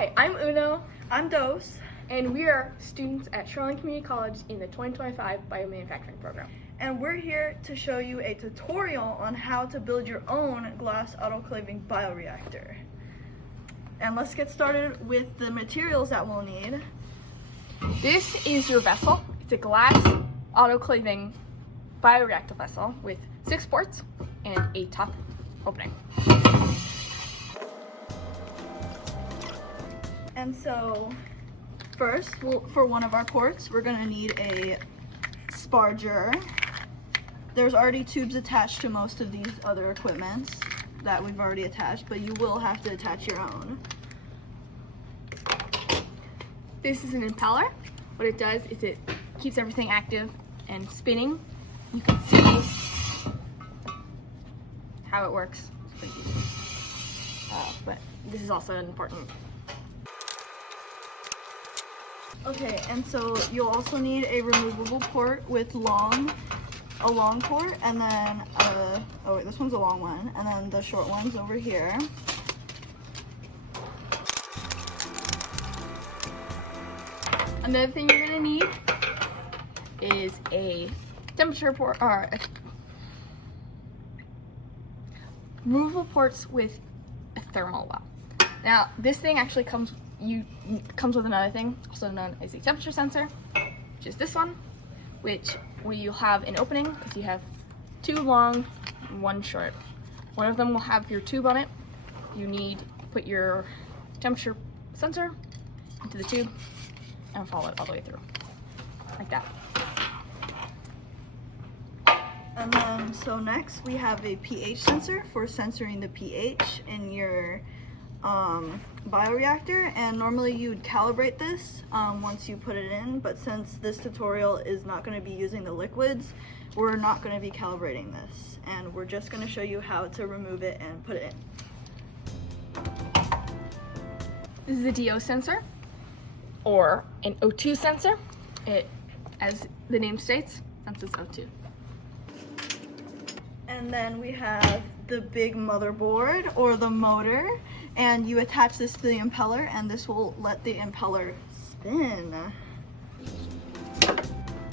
Hi, I'm Uno, I'm Dose. and we are students at Shoreline Community College in the 2025 Biomanufacturing program. And we're here to show you a tutorial on how to build your own glass autoclaving bioreactor. And let's get started with the materials that we'll need. This is your vessel. It's a glass autoclaving bioreactor vessel with 6 ports and a top opening. And so first, for one of our ports, we're gonna need a sparger. There's already tubes attached to most of these other equipments that we've already attached, but you will have to attach your own. This is an impeller. What it does is it keeps everything active and spinning. You can see how it works. It's pretty easy. But this is also important. Okay, and so you'll also need a removable port with a long port, and then oh wait, this one's a long one, and then the short one's over here. Another thing you're gonna need is a temperature port, or removable ports with a thermal well. Now, this thing actually comes with another thing, also known as a temperature sensor, which is this one, which will have an opening because you have 2 long and 1 short. One of them will have your tube on it. You need to put your temperature sensor into the tube and follow it all the way through, like that. And then, so next we have a pH sensor for censoring the pH in your bioreactor, and normally you would calibrate this once you put it in, but since this tutorial is not going to be using the liquids, we're not going to be calibrating this, and we're just going to show you how to remove it and put it in. This is a DO sensor, or an O2 sensor. It, as the name states, senses O2. And then we have the big motherboard, or the motor, and you attach this to the impeller, and this will let the impeller spin.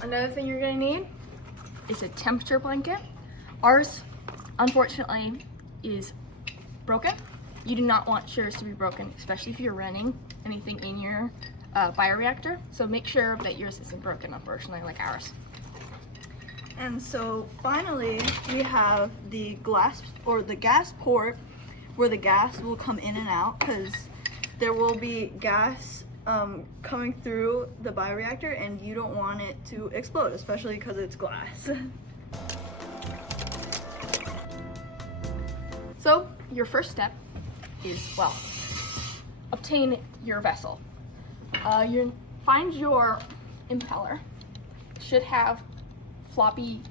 Another thing you're gonna need is a temperature blanket. Ours, unfortunately, is broken. You do not want yours to be broken, especially if you're running anything in your bioreactor. So make sure that yours isn't broken, unfortunately, like ours. And so finally, we have the glass, or the gas port, where the gas will come in and out, because there will be gas coming through the bioreactor, and you don't want it to explode, especially because it's glass. So your first step is, well, obtain your vessel. You find your impeller. It should have floppy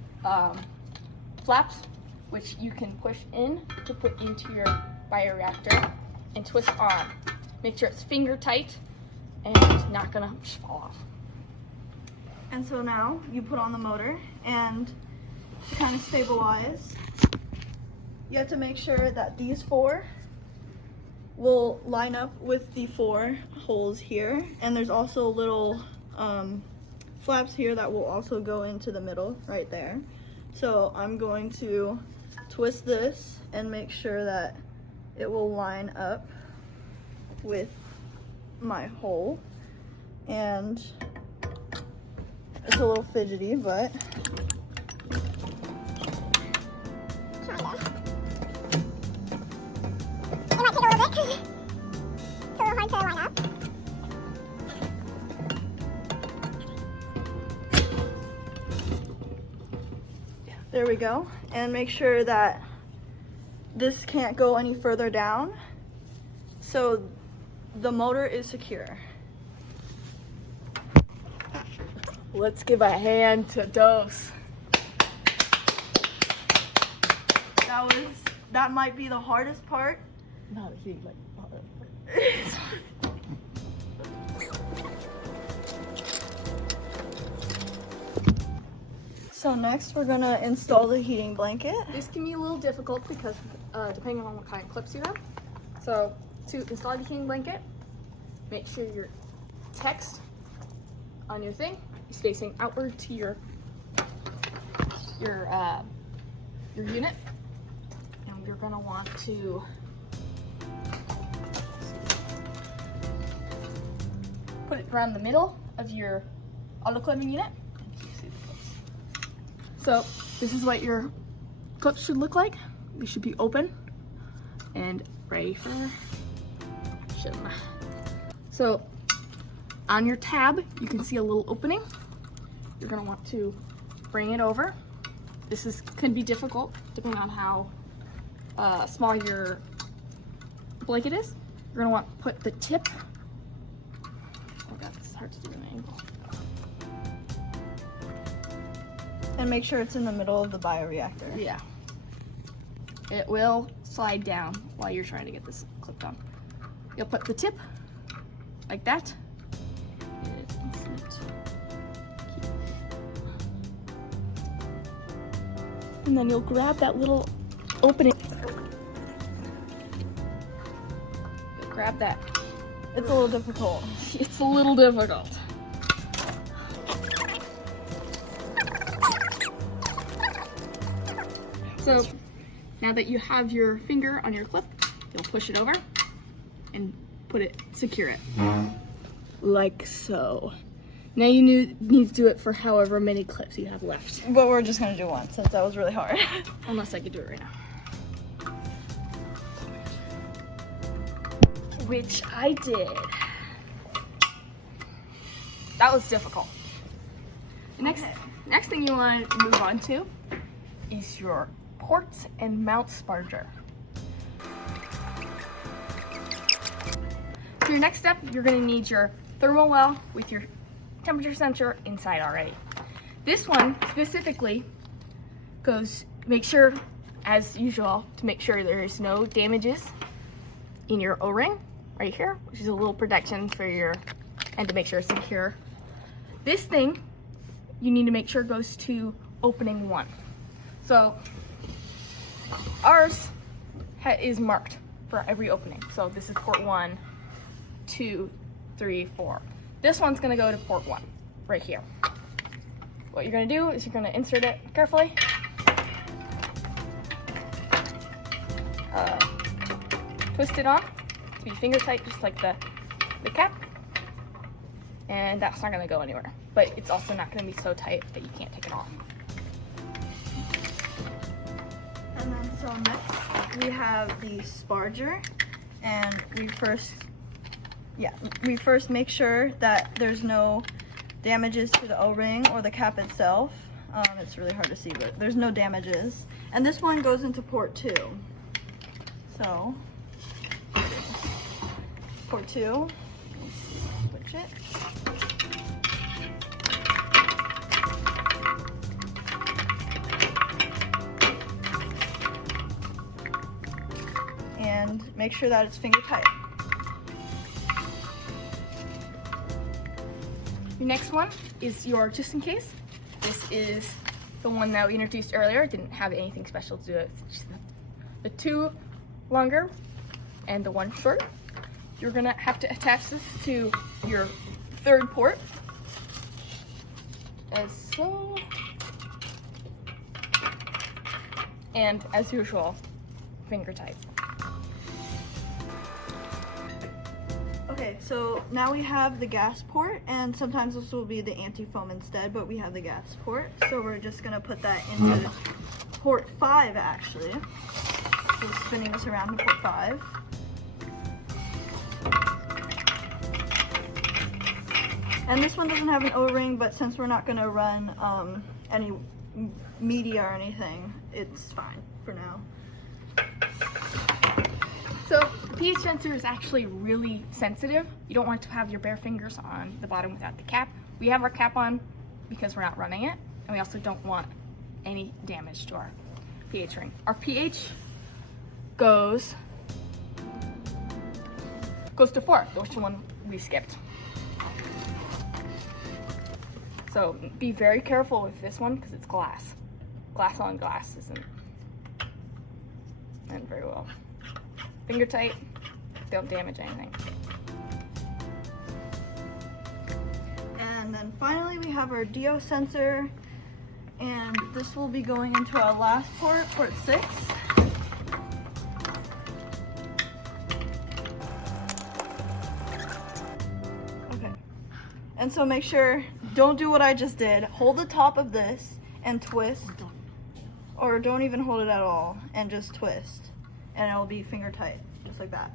flaps, which you can push in to put into your bioreactor and twist on. Make sure it's finger tight and not gonna just fall off. And so now you put on the motor, and to kind of stabilize, you have to make sure that these 4 will line up with the 4 holes here, and there's also little flaps here that will also go into the middle right there. So I'm going to twist this and make sure that it will line up with my hole, and it's a little fidgety, but It might take a little bit because it's a little hard to line up. there we go. And make sure that this can't go any further down, so the motor is secure. Let's give a hand to Dose. That might be the hardest part. No, he like. So next we're gonna install the heating blanket. This can be a little difficult because depending on what kind of clips you have. So to install the heating blanket, make sure your text on your thing is facing outward to your unit. And you're gonna want to put it around the middle of your autoclaving unit. So this is what your clips should look like. They should be open and ready for action. So on your tab, you can see a little opening. You're gonna want to bring it over. This can be difficult depending on how small your blanket is. You're gonna want to put the tip. Oh god, this is hard to do in an angle. And make sure it's in the middle of the bioreactor. Yeah. It will slide down while you're trying to get this clipped on. You'll put the tip like that. And then you'll grab that little opening. Grab that. It's a little difficult. It's a little difficult. So now that you have your finger on your clip, you'll push it over and secure it. Like so. Now you need to do it for however many clips you have left. But we're just gonna do one since that was really hard. Unless I could do it right now. Which I did. That was difficult. Next thing you want to move on to is your ports and mount sparger. For your next step, you're going to need your thermal well with your temperature sensor inside already. This one specifically make sure, as usual, to make sure there is no damages in your O-ring right here, which is a little protection for and to make sure it's secure. This thing, you need to make sure goes to opening 1. So ours is marked for every opening. So this is port 1, 2, 3, 4. This one's gonna go to port 1, right here. What you're gonna do is you're gonna insert it carefully. Twist it on to be finger tight, just like the cap. And that's not gonna go anywhere. But it's also not gonna be so tight that you can't take it off. And then so next we have the sparger, and we first make sure that there's no damages to the O-ring or the cap itself. It's really hard to see, but there's no damages. And this one goes into port 2. So port 2, switch it. And make sure that it's finger tight. The next one is your just in case. This is the one that we introduced earlier. It didn't have anything special to do with it. It's just the 2 longer and the 1 short. You're gonna have to attach this to your 3rd port, as so. And as usual, finger tight. Okay, so now we have the gas port, and sometimes this will be the anti-foam instead, but we have the gas port. So we're just gonna put that into port 5 actually. So spinning this around to port 5. And this one doesn't have an O-ring, but since we're not gonna run any media or anything, it's fine for now. So the pH sensor is actually really sensitive. You don't want to have your bare fingers on the bottom without the cap. We have our cap on because we're not running it, and we also don't want any damage to our pH ring. Our pH goes to 4, which one we skipped. So be very careful with this one because it's glass. Glass on glass isn't very well. Finger tight, don't damage anything. then finally we have our DO sensor, and this will be going into our last port, port 6. Okay. And so make sure, don't do what I just did. Hold the top of this and twist. Or don't even hold it at all and just twist. And it'll be finger tight, just like that.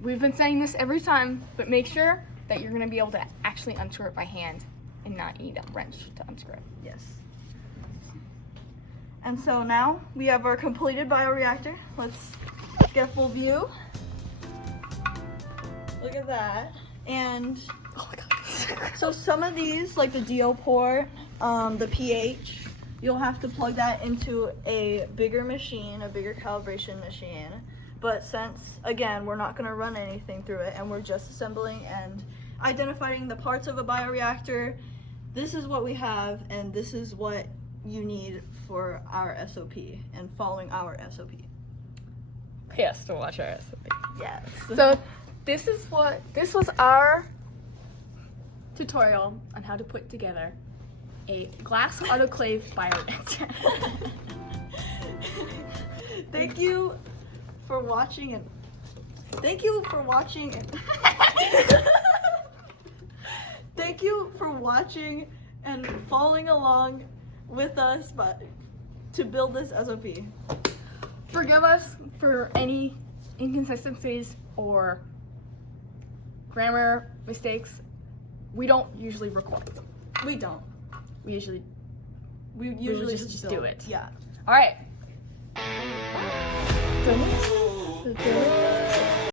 We've been saying this every time, but make sure that you're gonna be able to actually unscrew it by hand and not need a wrench to unscrew it. Yes. And so now we have our completed bioreactor. Let's get a full view. Look at that. And Oh my god. so some of these, like the DO port, the pH, you'll have to plug that into a bigger machine, a bigger calibration machine. But since, again, we're not gonna run anything through it and we're just assembling and identifying the parts of a bioreactor, this is what we have and this is what you need for our SOP and following our SOP. Yes, to watch our SOP. Yes. So this was our tutorial on how to put together a glass autoclave bioreactor. Thank you for watching and thank you for watching and following along with us but to build this SOP. Forgive us for any inconsistencies or grammar mistakes. We don't usually record. We don't. We usually just do it. Yeah. All right.